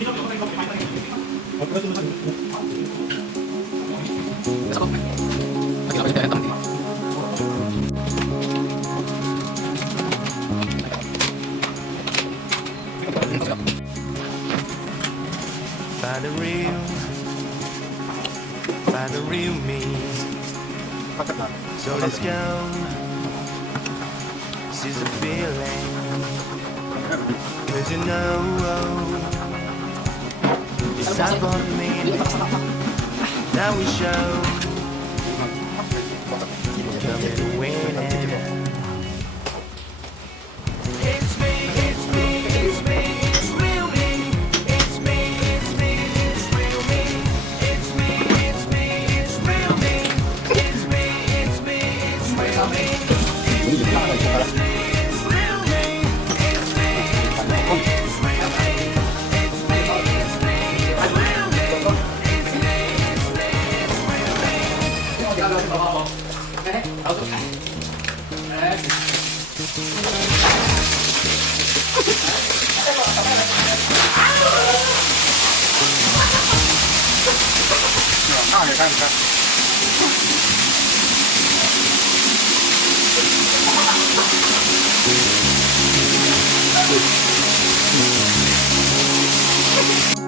Find the real me. So let's go. Seize the feeling. 'Cause you know it's time for the meaning. Now we show. Coming and winning. It's me, it's me, it's me, it's real me. It's me, it's me, it's real me. It's me, it's me, it's real me. It's me, it's me, it's real me. It's me, it's me, it's real me. It's me, it's me, it's real me. It's me, it's me, it's real me. It's me, it's me, it's real me. Hai người ta